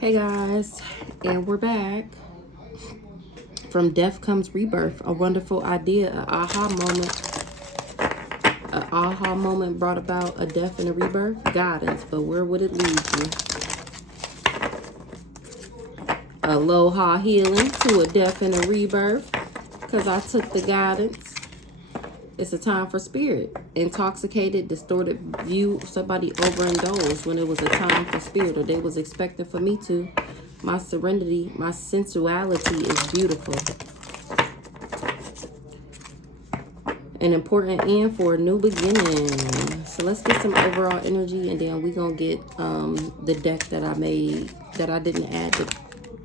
Hey guys, and we're back. From Death Comes Rebirth, a wonderful idea, an aha moment. An aha moment brought about a death and a rebirth. Guidance, but where would it lead you? Aloha healing to a death and a rebirth, because I took the guidance. It's a time for spirit. Intoxicated, distorted view. Somebody overindulged when it was a time for spirit, or they was expecting for me to. My serenity, my sensuality is beautiful. An important end for a new beginning. So let's get some overall energy, and then we're going to get the deck that I made that I didn't add.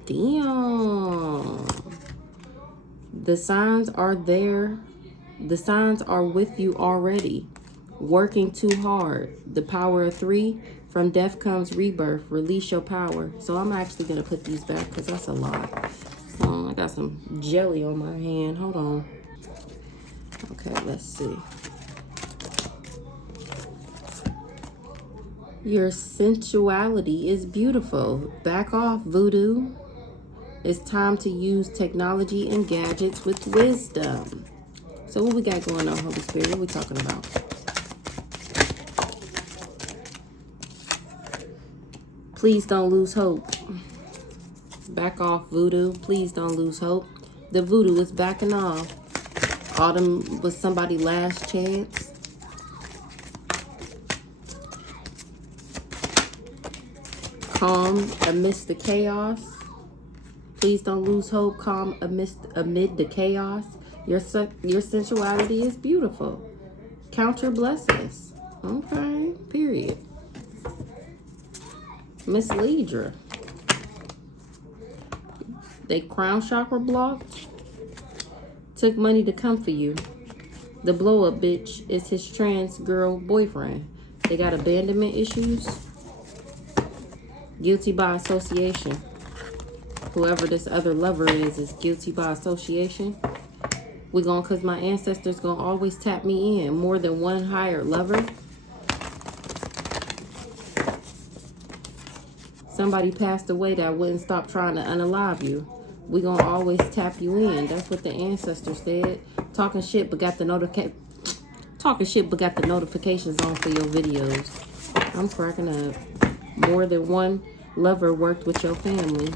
Damn. The signs are there. The signs are with you already. Working too hard. The power of 3. From death comes rebirth. Release your power. So I'm actually going to put these back because that's a lot. I got some jelly on my hand. Hold on. Okay, let's see. Your sensuality is beautiful. Back off, voodoo. It's time to use technology and gadgets with wisdom. So what we got going on, Holy Spirit? What are we talking about? Please don't lose hope. Back off, voodoo. Please don't lose hope. The voodoo is backing off. Autumn was somebody's last chance. Calm amidst the chaos. Please don't lose hope. Calm amid the chaos. Your sensuality is beautiful. Count your blessings. Okay, period. Miss Lidra. They crown chakra blocked. Took money to come for you. The blow up bitch is his trans girl boyfriend. They got abandonment issues. Guilty by association. Whoever this other lover is guilty by association. Cause my ancestors gonna always tap me in. More than one hired lover. Somebody passed away that wouldn't stop trying to unalive you. We gonna always tap you in. That's what the ancestors said. Talking shit but got the notifications on for your videos. I'm cracking up. More than one lover worked with your family.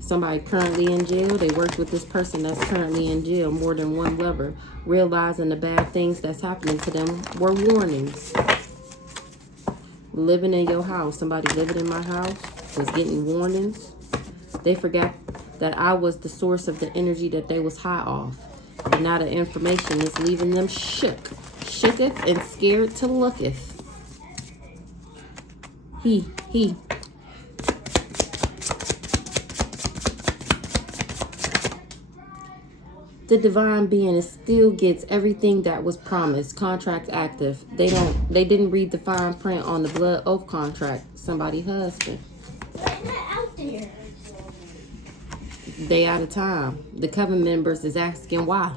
Somebody currently in jail. They worked with this person that's currently in jail. More than one lover. Realizing the bad things that's happening to them were warnings. Living in your house. Somebody living in my house was getting warnings. They forgot that I was the source of the energy that they was high off. And now the information is leaving them shooketh and scared to looketh. He. The divine being still gets everything that was promised. Contract active. They didn't read the fine print on the blood oath contract. Somebody's husband. Out there. They out of time. The coven members is asking why.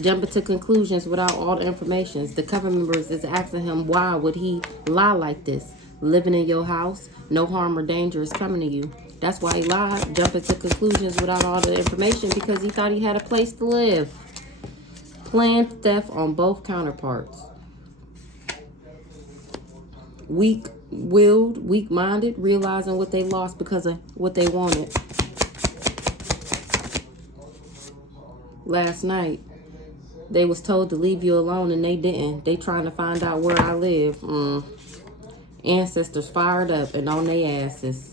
Jumping to conclusions without all the information. The coven members is asking him why would he lie like this? Living in your house, no harm or danger is coming to you. That's why he lied. Jumping to conclusions without all the information because he thought he had a place to live. Planned theft on both counterparts. Weak-willed, weak-minded, realizing what they lost because of what they wanted. Last night, they was told to leave you alone and they didn't. They trying to find out where I live. Ancestors fired up and on their asses.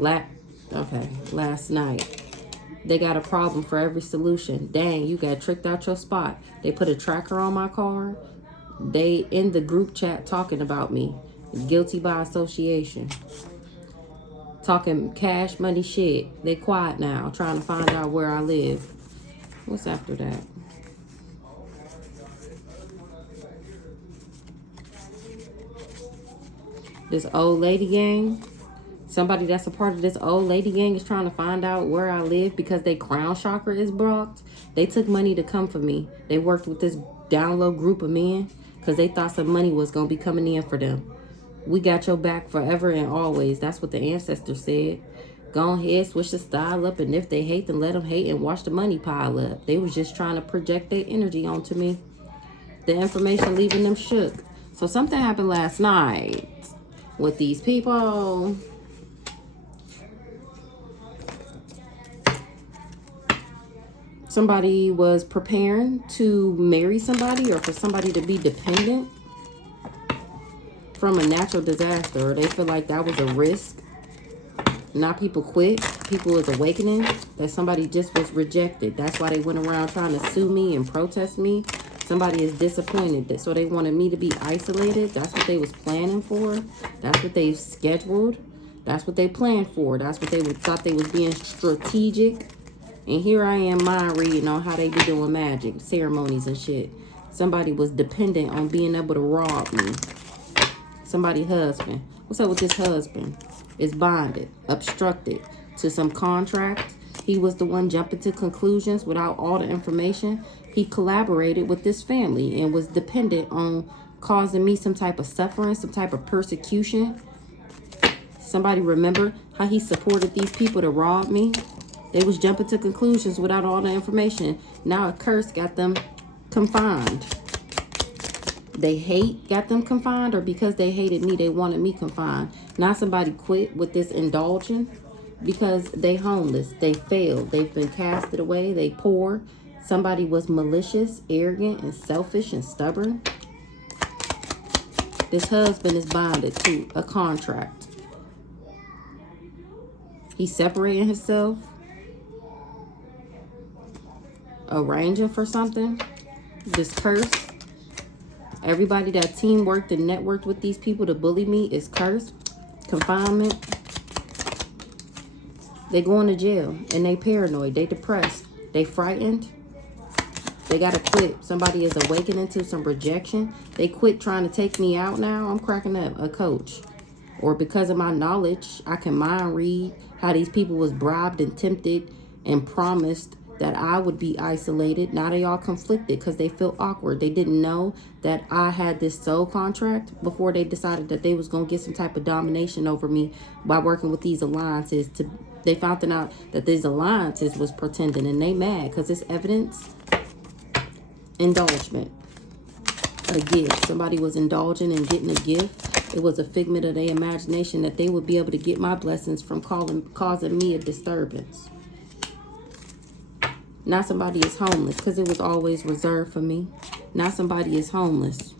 Last night. They got a problem for every solution. Dang, you got tricked out your spot. They put a tracker on my car. They in the group chat talking about me. Guilty by association. Talking cash money shit. They quiet now, trying to find out where I live. What's after that? This old lady gang. Somebody that's a part of this old lady gang is trying to find out where I live because they crown chakra is blocked. They took money to come for me. They worked with this down low group of men. because they thought some money was going to be coming in for them. We got your back forever and always. That's what the ancestors said. Go ahead, switch the style up, and if they hate, then let them hate and watch the money pile up. They was just trying to project their energy onto me. The information leaving them shook. So something happened last night with these people. Somebody was preparing to marry somebody or for somebody to be dependent from a natural disaster. Or they feel like that was a risk. Now people quit. People was awakening that somebody just was rejected. That's why they went around trying to sue me and protest me. Somebody is disappointed. So they wanted me to be isolated. That's what they was planning for. That's what they scheduled. That's what they planned for. That's what they thought they was being strategic. And here I am mind reading on how they be doing magic, ceremonies and shit. Somebody was dependent on being able to rob me. Somebody's husband. What's up with this husband? Is bonded, obstructed to some contract. He was the one jumping to conclusions without all the information. He collaborated with this family and was dependent on causing me some type of suffering, some type of persecution. Somebody remember how he supported these people to rob me? They was jumping to conclusions without all the information. Now a curse got them confined. They hate got them confined, or because they hated me, they wanted me confined. Now somebody quit with this indulging because they homeless. They failed. They've been casted away. They poor. Somebody was malicious, arrogant, and selfish and stubborn. This husband is bonded to a contract. He's separating himself, arranging for something. This curse. Everybody that teamworked and networked with these people to bully me is cursed. Confinement. They going to jail and they paranoid. They depressed. They frightened. They got to quit. Somebody is awakening to some rejection. They quit trying to take me out now. I'm cracking up. A coach. Or because of my knowledge, I can mind read how these people was bribed and tempted and promised that I would be isolated. Now they all conflicted because they feel awkward. They didn't know that I had this soul contract before they decided that they was going to get some type of domination over me by working with these alliances. They found out that these alliances was pretending, and they mad because it's evidence. Indulgement. A gift. Somebody was indulging and getting a gift. It was a figment of their imagination that they would be able to get my blessings from causing me a disturbance. Now somebody is homeless because it was always reserved for me. Now somebody is homeless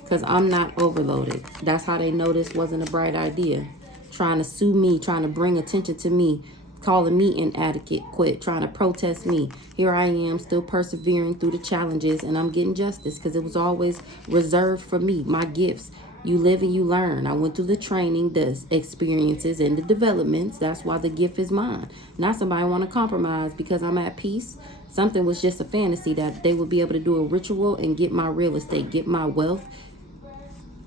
because I'm not overloaded. That's how they know this wasn't a bright idea. Trying to sue me, trying to bring attention to me, calling me inadequate, trying to protest me. Here I am still persevering through the challenges, and I'm getting justice because it was always reserved for me, my gifts. You live and you learn. I went through the training, the experiences, and the developments. That's why the gift is mine. Not somebody want to compromise because I'm at peace. Something was just a fantasy that they would be able to do a ritual and get my real estate, get my wealth.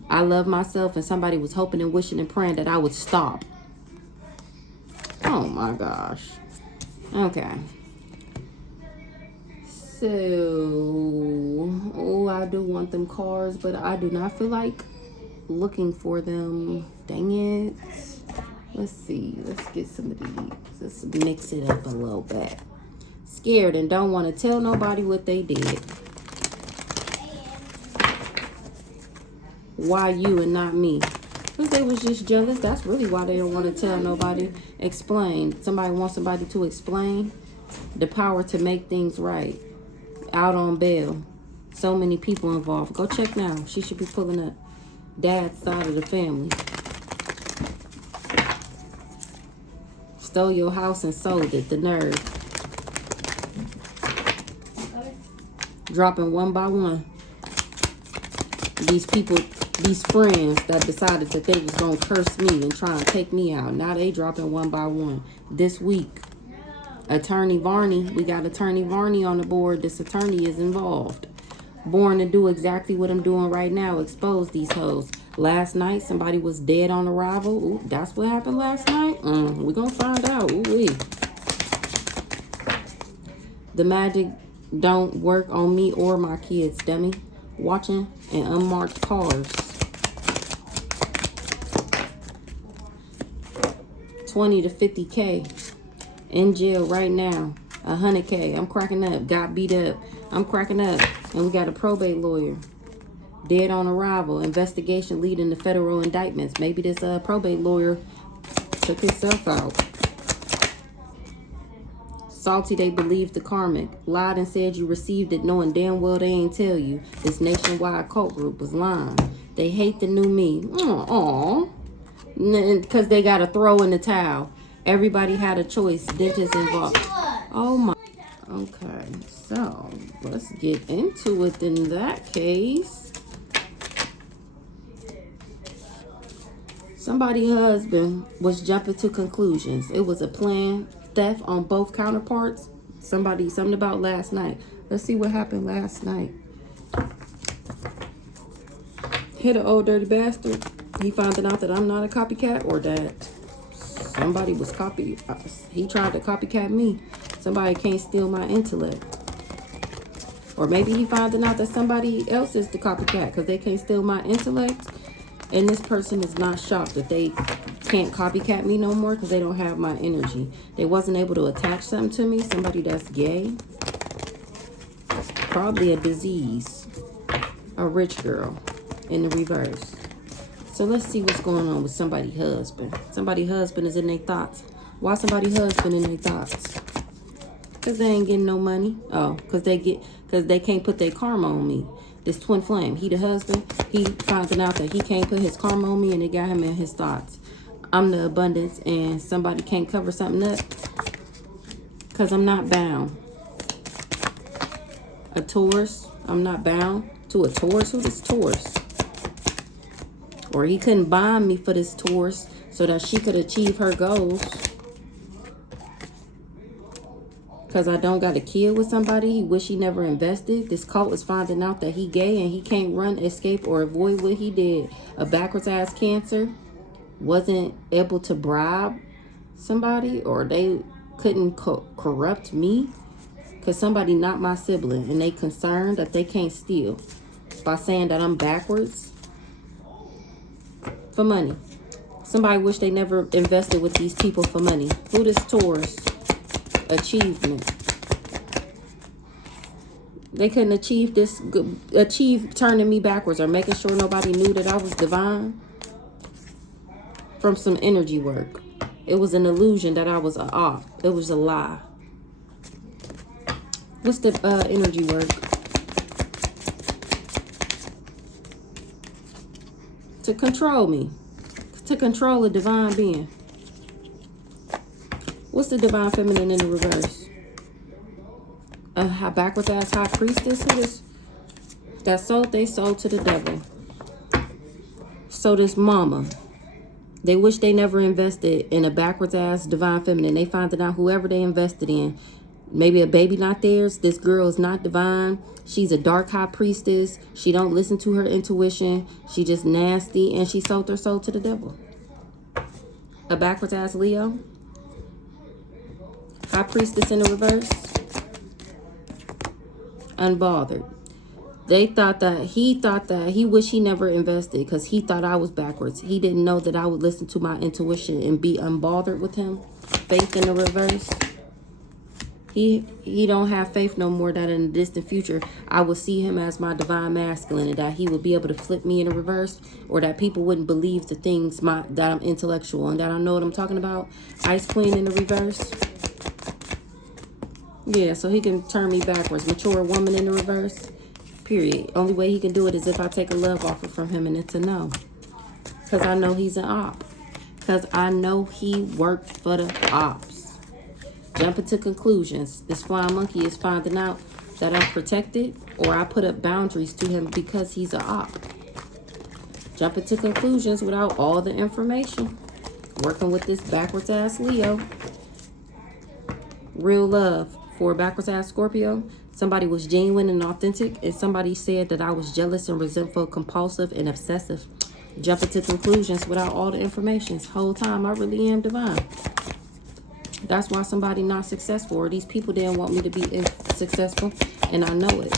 I love myself, and somebody was hoping and wishing and praying that I would stop. Oh my gosh. Okay. So, I do want them cars, but I do not feel like looking for them. Dang it. Let's see. Let's get some of these. Let's mix it up a little bit. Scared and don't want to tell nobody what they did. Why you and not me? Because they was just jealous. That's really why they don't want to tell nobody. Explain. Somebody wants somebody to explain. The power to make things right. Out on bail. So many people involved. Go check now. She should be pulling up. Dad's side of the family. Stole your house and sold it. The nerve. Dropping one by one. These people, these friends that decided that they was going to curse me and try and take me out. Now they dropping one by one. This week. Attorney Varney. We got Attorney Varney on the board. This attorney is involved. Born to do exactly what I'm doing right now. Expose these hoes. Last night, somebody was dead on arrival. Ooh, that's what happened last night? We're going to find out. Ooh-wee. The magic don't work on me or my kids, dummy. watching in unmarked cars. 20 to 50K in jail right now. 100K. I'm cracking up. Got beat up. I'm cracking up. And we got a probate lawyer. Dead on arrival. Investigation leading to federal indictments. Maybe this probate lawyer took himself out. Salty, they believed the karmic. Lied and said you received it knowing damn well they ain't tell you. This nationwide cult group was lying. They hate the new me. Aww. Because they got to throw in the towel. Everybody had a choice. Dentists involved. Oh my. Okay, so let's get into it in that case. Somebody's husband was jumping to conclusions. It was a plan. Theft on both counterparts. Something about last night. Let's see what happened last night. Hit an old dirty bastard. He found out that I'm not a copycat, or that somebody was he tried to copycat me. Somebody can't steal my intellect. Or maybe he found out that somebody else is the copycat because they can't steal my intellect. And this person is not shocked that they can't copycat me no more because they don't have my energy. They wasn't able to attach something to me. Somebody that's gay. Probably a disease. A rich girl in the reverse. So let's see what's going on with somebody's husband. Somebody's husband is in their thoughts. Why somebody's husband in their thoughts? Because they ain't getting no money. Oh, because they can't put their karma on me. This twin flame, he the husband. He found out that he can't put his karma on me, and it got him in his thoughts. I'm the abundance, and somebody can't cover something up because I'm not bound. A Taurus, I'm not bound to a Taurus. Who is Taurus? Or he couldn't bind me for this Taurus so that she could achieve her goals. Because I don't got a kid with somebody he wish he never invested. This cult is finding out that he gay and he can't run, escape, or avoid what he did. A backwards ass Cancer wasn't able to bribe somebody, or they couldn't corrupt me because somebody not my sibling, and they concerned that they can't steal by saying that I'm backwards for money. Somebody wish they never invested with these people for money. Who this Taurus? Achievement. They couldn't achieve turning me backwards or making sure nobody knew that I was divine from some energy work. It was an illusion that I was off. It was a lie. What's the energy work? To control me. To control a divine being. What's the divine feminine in the reverse? A backwards ass high priestess. Who is that sold they sold to the devil. So this mama. They wish they never invested in a backwards ass divine feminine. They find out whoever they invested in, maybe a baby not theirs. This girl is not divine. She's a dark high priestess. She don't listen to her intuition. She just nasty, and she sold her soul to the devil. A backwards ass Leo. High priestess in the reverse. Unbothered. He thought that he wished he never invested because he thought I was backwards. He didn't know that I would listen to my intuition and be unbothered with him. Faith in the reverse. He don't have faith no more that in the distant future I would see him as my divine masculine, and that he would be able to flip me in the reverse, or that people wouldn't believe the things that I'm intellectual and that I know what I'm talking about. Ice Queen in the reverse. Yeah, so he can turn me backwards. Mature woman in the reverse. Period. Only way he can do it is if I take a love offer from him, and it's a no. Because I know he's an op. Because I know he worked for the ops. Jumping to conclusions. This flying monkey is finding out that I'm protected, or I put up boundaries to him because he's an op. Jumping to conclusions without all the information. Working with this backwards ass Leo. Real love for a backwards ass Scorpio. Somebody was genuine and authentic, and somebody said that I was jealous and resentful, compulsive, and obsessive. Jumping to conclusions without all the information. This whole time I really am divine. That's why somebody not successful, or these people didn't want me to be successful, and I know it.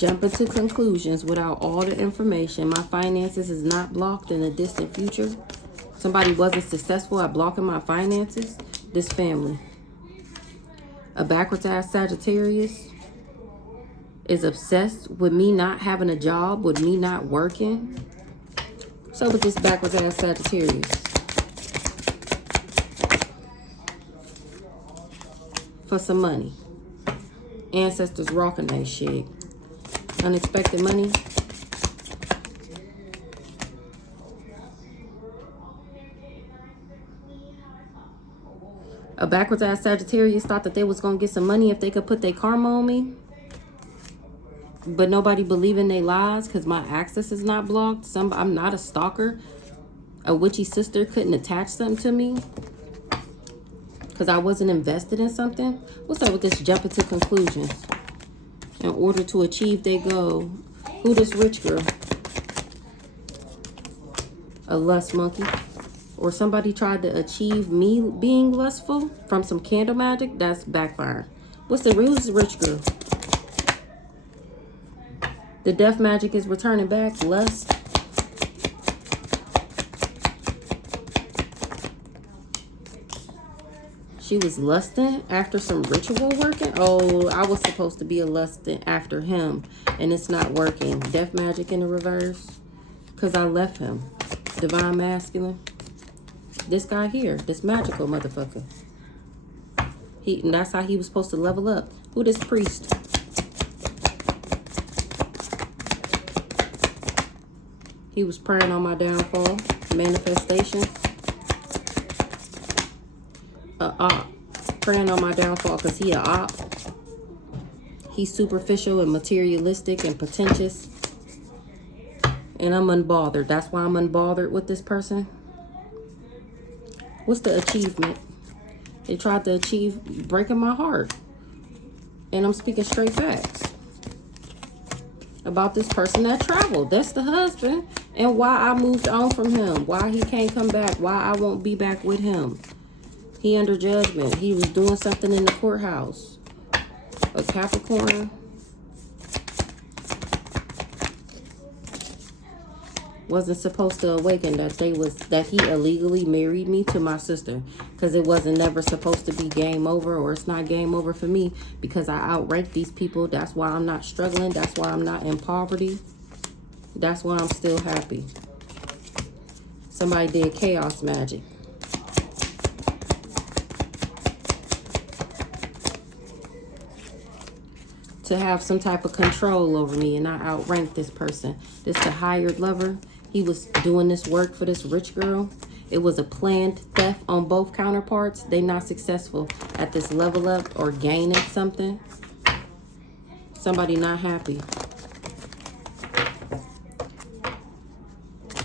jumping to conclusions without all the information. My finances is not blocked in a distant future. Somebody wasn't successful at blocking my finances. This family. A backwards ass Sagittarius is obsessed with me not having a job, with me not working. So with this backwards ass Sagittarius. For some money. Ancestors rocking that shit. Unexpected money. A backwards ass Sagittarius thought that they was going to get some money if they could put their karma on me. But nobody believing they lies because my access is not blocked. I'm not a stalker. A witchy sister couldn't attach something to me because I wasn't invested in something. What's up with this jumping to conclusions? In order to achieve their goal. Who this rich girl? A lust monkey. Or somebody tried to achieve me being lustful from some candle magic. That's backfire. Who's this rich girl? The death magic is returning back. Lust. She was lusting after some ritual working. Oh, I was supposed to be a lusting after him. And it's not working. Death magic in the reverse. Because I left him. Divine masculine. This guy here. This magical motherfucker. And that's how he was supposed to level up. Who this priest? He was praying on my downfall. Manifestation. Praying on my downfall because he a op. He's superficial and materialistic and pretentious. And I'm unbothered. That's why I'm unbothered with this person. What's the achievement? They tried to achieve breaking my heart. And I'm speaking straight facts. About this person that traveled. That's the husband. And why I moved on from him. Why he can't come back. Why I won't be back with him. He under judgment. He was doing something in the courthouse. A Capricorn. Wasn't supposed to awaken that he illegally married me to my sister. Because it wasn't never supposed to be game over, or it's not game over for me because I outranked these people. That's why I'm not struggling. That's why I'm not in poverty. That's why I'm still happy. Somebody did chaos magic. To have some type of control over me, and I outranked this person. This the hired lover. He was doing this work for this rich girl. It was a planned theft on both counterparts. They not successful at this level up or gaining something. Somebody not happy.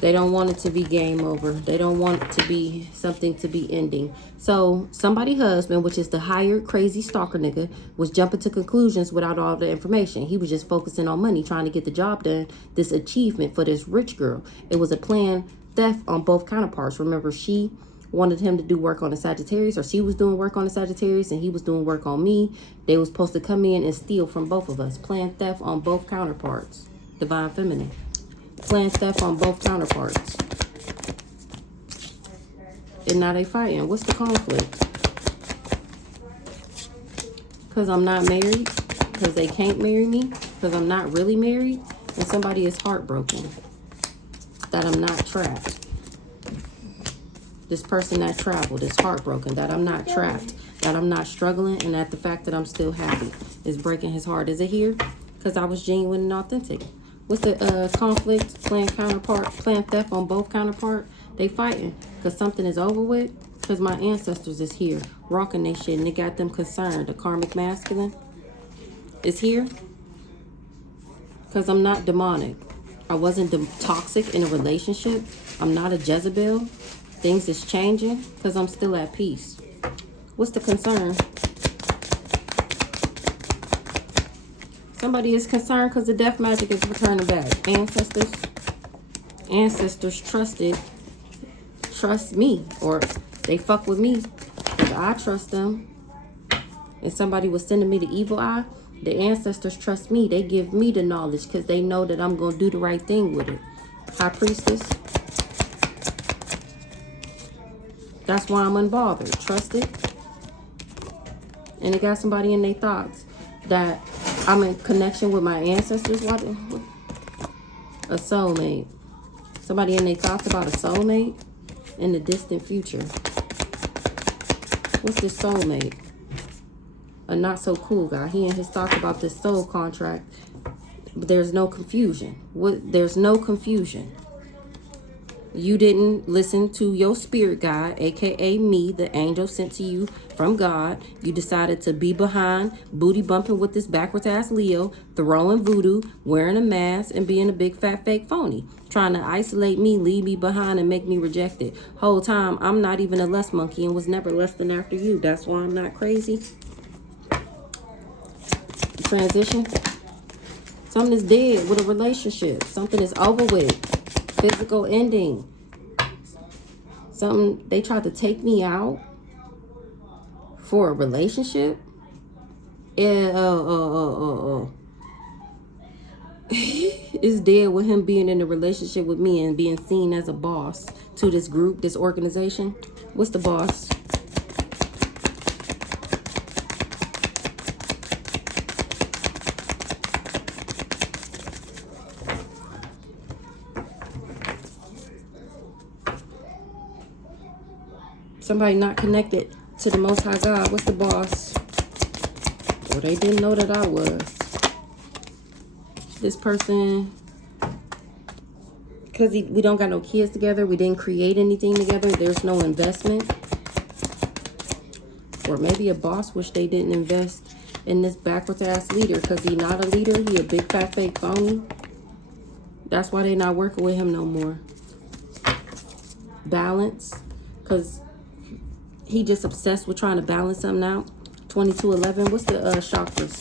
They don't want it to be game over. They don't want it to be something to be ending. So somebody's husband, which is the hired crazy stalker nigga, was jumping to conclusions without all the information. He was just focusing on money, trying to get the job done. This achievement for this rich girl. It was a planned theft on both counterparts. Remember, she wanted him to do work on the Sagittarius, or she was doing work on the Sagittarius and he was doing work on me. They was supposed to come in and steal from both of us. Planned theft on both counterparts. Divine feminine. Planned theft on both counterparts. And now they fighting. What's the conflict? Because I'm not married. Because they can't marry me. Because I'm not really married. And somebody is heartbroken. That I'm not trapped. This person that traveled is heartbroken. That I'm not trapped. That I'm not struggling. And that the fact that I'm still happy is breaking his heart. Is it here? Because I was genuine and authentic. What's the conflict? Planned theft on both counterpart. They fighting because something is over with. Because my ancestors is here rocking their shit and it got them concerned. The karmic masculine is here because I'm not demonic. I wasn't toxic in a relationship. I'm not a Jezebel. Things is changing because I'm still at peace. What's the concern? Somebody is concerned because the death magic is returning back. Ancestors trust me, or they fuck with me because I trust them. And somebody was sending me the evil eye. The ancestors trust me. They give me the knowledge because they know that I'm going to do the right thing with it. High Priestess. That's why I'm unbothered. Trust it. And they got somebody in their thoughts that I'm in connection with my ancestors. What? A soulmate. Somebody in their thoughts about a soulmate in the distant future. What's this soulmate? A not so cool guy. He and his thoughts about this soul contract. But there's no confusion. There's no confusion. You didn't listen to your spirit guide, aka me, the angel sent to you from God. You decided to be behind, booty bumping with this backwards ass Leo, throwing voodoo, wearing a mask, and being a big fat fake phony. Trying to isolate me, leave me behind, and make me rejected. Whole time, I'm not even a less monkey and was never less than after you. That's why I'm not crazy. Transition. Something is dead with a relationship. Something is over with. Physical ending. Something, they tried to take me out for a relationship. It's dead with him being in a relationship with me and being seen as a boss to this group, this organization. What's the boss? Somebody not connected to the Most High God. What's the boss? Well, they didn't know that I was. This person, because we don't got no kids together. We didn't create anything together. There's no investment. Or maybe a boss wish they didn't invest in this backwards ass leader because he not a leader. He a big fat fake phony. That's why they not working with him no more. Balance. Because he just obsessed with trying to balance something out. 2211. What's the chakras?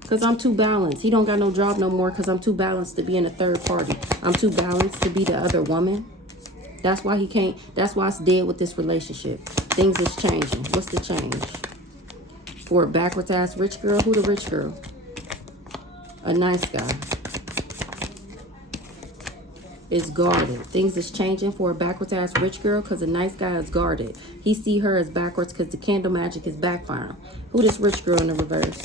Because I'm too balanced. He don't got no job no more because I'm too balanced to be in a third party. I'm too balanced to be the other woman. That's why he can't. That's why it's dead with this relationship. Things is changing. What's the change? For a backwards ass rich girl? Who the rich girl? A nice guy. Is guarded. Things is changing for a backwards ass rich girl because a nice guy is guarded. He see her as backwards because the candle magic is backfiring. Who this rich girl in the reverse?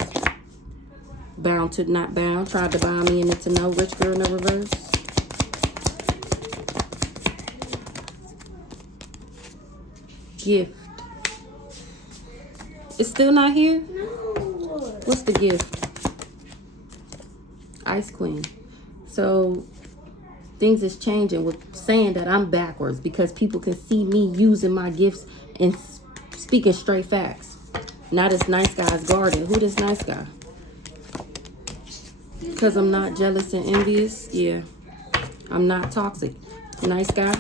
Bound to not bound. Tried to buy me into no rich girl in the reverse. Gift. It's still not here? No. What's the gift? Ice Queen. So things is changing with saying that I'm backwards because people can see me using my gifts and speaking straight facts. Now this nice guy's guarded. Who this nice guy? Because I'm not jealous and envious. Yeah. I'm not toxic. Nice guy.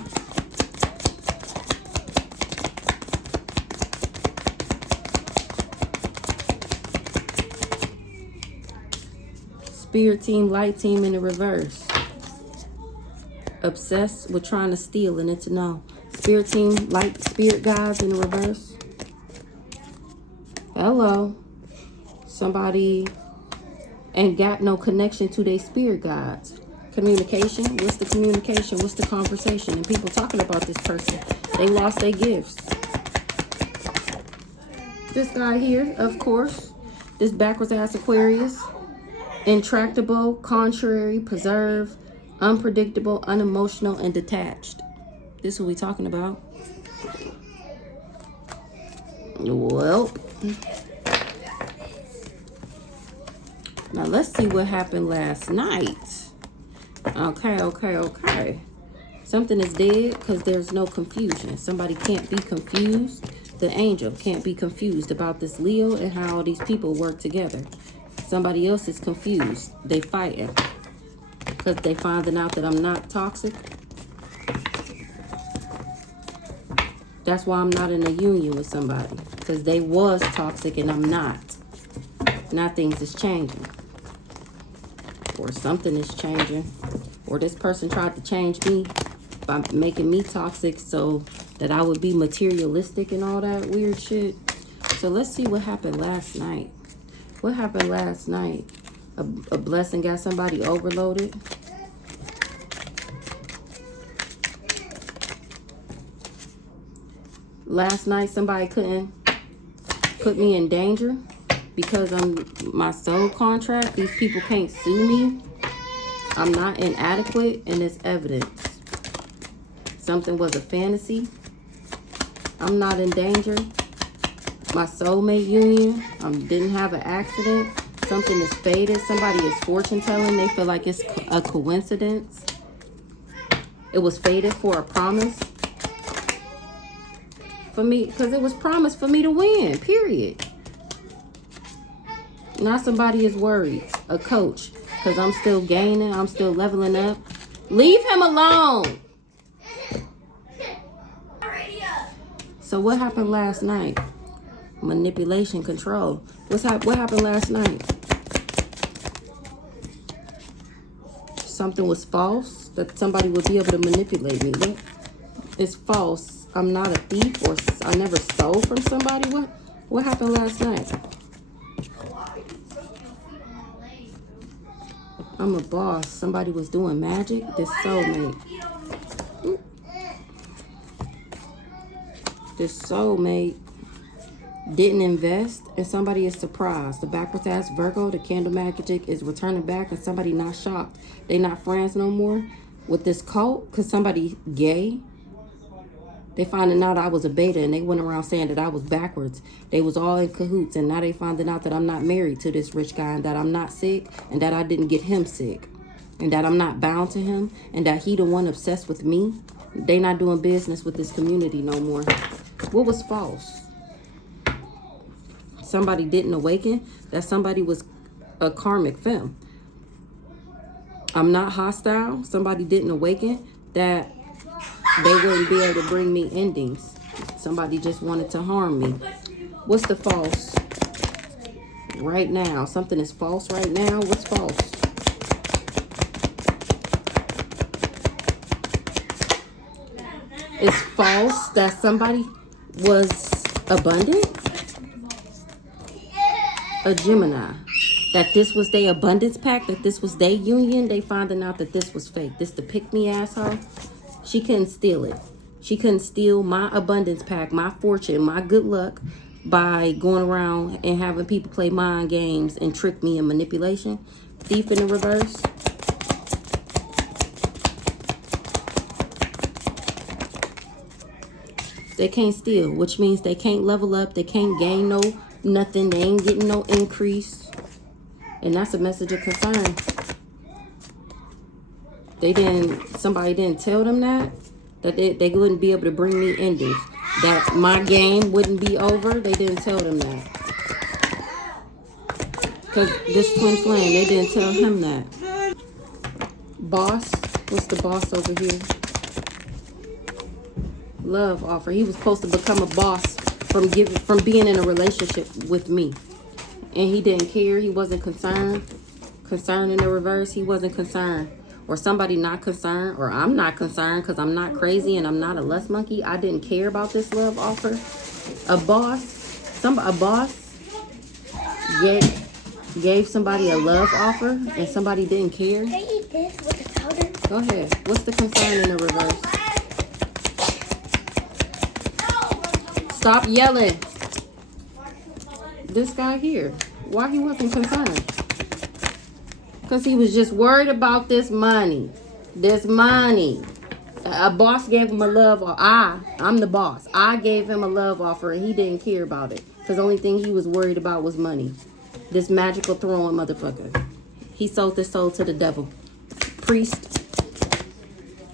Spirit team, light team in the reverse. Obsessed with trying to steal and to know. Spirit team, light spirit guys in the reverse. Hello. Somebody ain't got no connection to their spirit guides. Communication. What's the communication? What's the conversation? And people talking about this person. They lost their gifts. This guy here, of course. This backwards ass Aquarius. Intractable, contrary, preserve, unpredictable, unemotional, and detached. This is what we talking about. Well, now let's see what happened last night. Okay. Something is dead because there's no confusion. Somebody can't be confused. The angel can't be confused about this Leo and how all these people work together. Somebody else is confused. They fighting because they finding out that I'm not toxic. That's why I'm not in a union with somebody, because they was toxic and I'm not. Now things is changing, or something is changing, or this person tried to change me by making me toxic so that I would be materialistic and all that weird shit. So let's see what happened last night. What happened last night? A blessing got somebody overloaded. Last night, somebody couldn't put me in danger because I'm my soul contract. These people can't sue me. I'm not inadequate, and it's evidence. Something was a fantasy. I'm not in danger. My soulmate union, didn't have an accident. Something is fated. Somebody is fortune telling. They feel like it's a coincidence. It was fated for a promise. For me, because it was promised for me to win, period. Now somebody is worried. A coach, because I'm still gaining. I'm still leveling up. Leave him alone. So what happened last night? Manipulation, control. What happened last night? Something was false, that somebody would be able to manipulate me. What? It's false. I'm not a thief, or I never stole from somebody. What happened last night? I'm a boss. Somebody was doing magic. This soulmate. This soulmate didn't invest, and somebody is surprised. The backwards ass Virgo, the candle magic is returning back, and somebody not shocked. They not friends no more with this cult because somebody gay. They finding out I was a beta, and they went around saying that I was backwards. They was all in cahoots, and now they finding out that I'm not married to this rich guy, and that I'm not sick, and that I didn't get him sick, and that I'm not bound to him, and that he the one obsessed with me. They not doing business with this community no more. What was false? Somebody didn't awaken. That somebody was a karmic femme. I'm not hostile. Somebody didn't awaken. That they wouldn't be able to bring me endings. Somebody just wanted to harm me. What's the false? Right now. Something is false right now. What's false? It's false that somebody was abundant. A Gemini. That this was their abundance pack. That this was their union. They finding out that this was fake. This the pick-me asshole. She couldn't steal it. She couldn't steal my abundance pack, my fortune, my good luck by going around and having people play mind games and trick me in manipulation. Thief in the reverse. They can't steal, which means they can't level up. They can't gain no nothing. They ain't getting no increase. And that's a message of concern. Somebody didn't tell them that they wouldn't be able to bring me endings. That my game wouldn't be over. They didn't tell them that. Because this twin flame, they didn't tell him that. Boss, what's the boss over here? Love offer. He was supposed to become a boss from being in a relationship with me, and he didn't care. He wasn't concerned. Concerned in the reverse. He wasn't concerned, or somebody not concerned, or I'm not concerned because I'm not crazy and I'm not a lust monkey. I didn't care about this love offer. A boss gave somebody a love offer, and somebody didn't care. Can I eat this with the powder? Go ahead. What's the concern in the reverse? Stop yelling. This guy here. Why he wasn't concerned? Because he was just worried about this money. This money. A boss gave him a love offer. I'm the boss. I gave him a love offer and he didn't care about it. Because the only thing he was worried about was money. This magical throwing motherfucker. He sold his soul to the devil. Priest.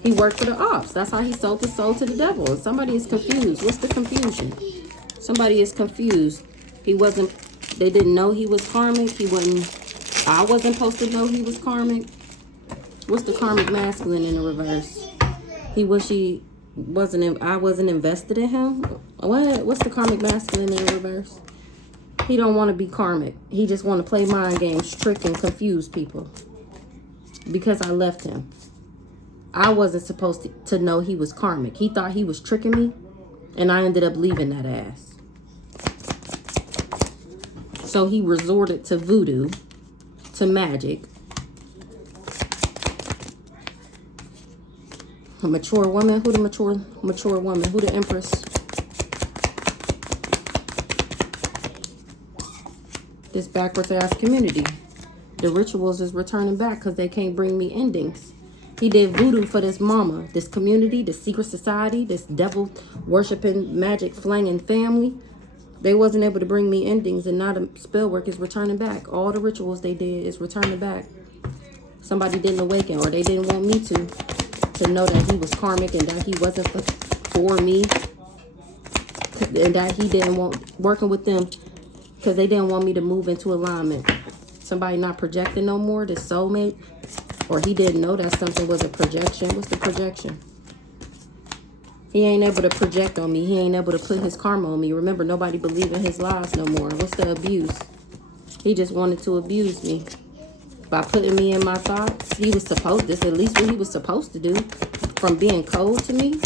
He worked for the ops. That's how he sold his soul to the devil. And somebody is confused. What's the confusion? Somebody is confused. They didn't know he was karmic. I wasn't supposed to know he was karmic. What's the karmic masculine in the reverse? I wasn't invested in him. What's the karmic masculine in the reverse? He don't want to be karmic. He just want to play mind games, trick and confuse people. Because I left him. I wasn't supposed to know he was karmic. He thought he was tricking me, and I ended up leaving that ass. So he resorted to voodoo, to magic. A mature woman. Who the mature woman? Who the Empress? This backwards ass community. The rituals is returning back because they can't bring me endings. He did voodoo for this mama, this community, this secret society, this devil worshiping, magic flanging family. They wasn't able to bring me endings, and now the spell work is returning back. All the rituals they did is returning back. Somebody didn't awaken, or they didn't want me to know that he was karmic and that he wasn't for me, and that he didn't want working with them because they didn't want me to move into alignment. Somebody not projecting no more, this soulmate, or he didn't know that something was a projection. What's the projection? He ain't able to project on me. He ain't able to put his karma on me. Remember, nobody believe in his lies no more. What's the abuse? He just wanted to abuse me by putting me in my thoughts. He was supposed, this at least what he was supposed to do, from being cold to me.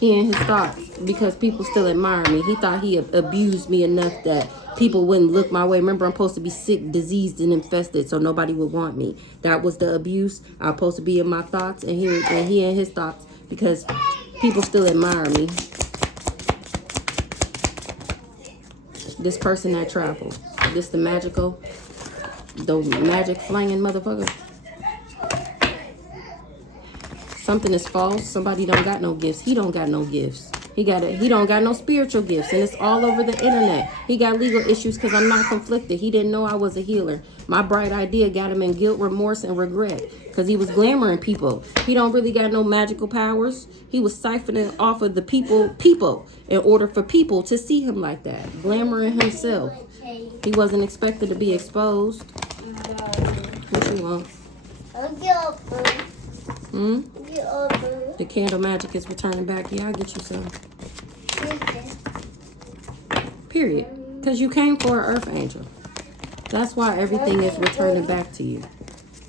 He in his thoughts, because people still admire me. He thought he abused me enough that people wouldn't look my way. Remember, I'm supposed to be sick, diseased, and infested, so nobody would want me. That was the abuse. I'm supposed to be in my thoughts, and he in his thoughts, because people still admire me. This person that traveled. This the magic flanging motherfucker. Something is false. Somebody don't got no gifts. He don't got no gifts. He don't got no spiritual gifts, and it's all over the internet. He got legal issues because I'm not conflicted. He didn't know I was a healer. My bright idea got him in guilt, remorse, and regret because he was glamoring people. He don't really got no magical powers. He was siphoning off of the people in order for people to see him like that, glamoring himself. He wasn't expected to be exposed. What you want? The candle magic is returning back. Yeah, I'll get you some. Period. Because you came for an earth angel. That's why everything is returning back to you.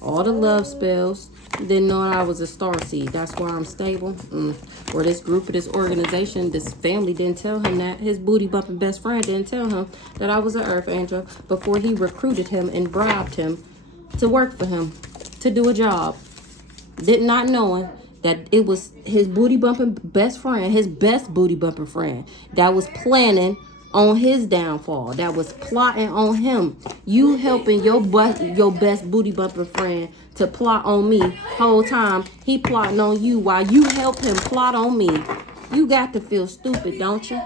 All the love spells. Didn't know I was a star seed. That's why I'm stable. Or this group of this organization, this family didn't tell him that. His booty bumping best friend didn't tell him that I was an earth angel before he recruited him and bribed him to work for him, to do a job. Did not knowing that it was his booty bumping best friend, his best booty bumping friend, that was planning on his downfall, that was plotting on him. You helping your best booty bumping friend to plot on me. Whole time he plotting on you while you help him plot on me. You got to feel stupid, don't you?